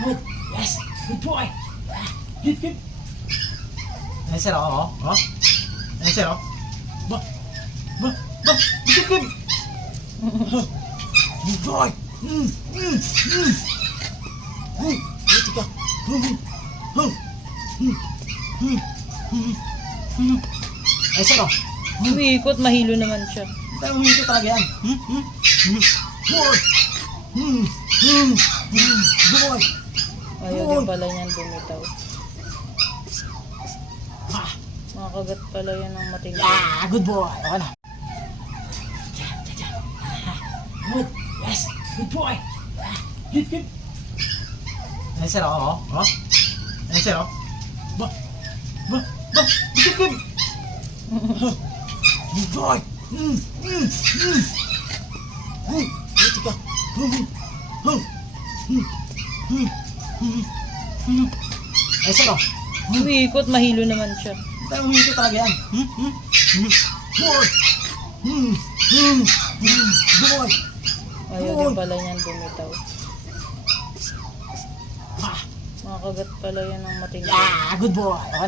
Good. Yes. Good boy. Good, good. Ayan sir, oh. Ayan sir, oh. Ba. Good, good. Good boy. Dito ka. Ayan sir, oh. Umiikot, mahilo naman siya. Pero umito talaga yan. Boy. Boy. Ayaw din pala niyan bumitaw. Makakagat pala yan ng matindi. Yeah, good boy. Okay na. Good. Yes. Good boy. Good, good. Ayan sir, oh. Ayan sir, oh. Ba. Good, good. Good boy. Dito ka. Ayan sir, oh. Umiikot, mahilo naman siya. Pero umito talaga yan. Boy. Boy. Ayaw din pala niyan bumitaw. Makakagat pala yan ng matindi. Yeah, good boy. Okay na.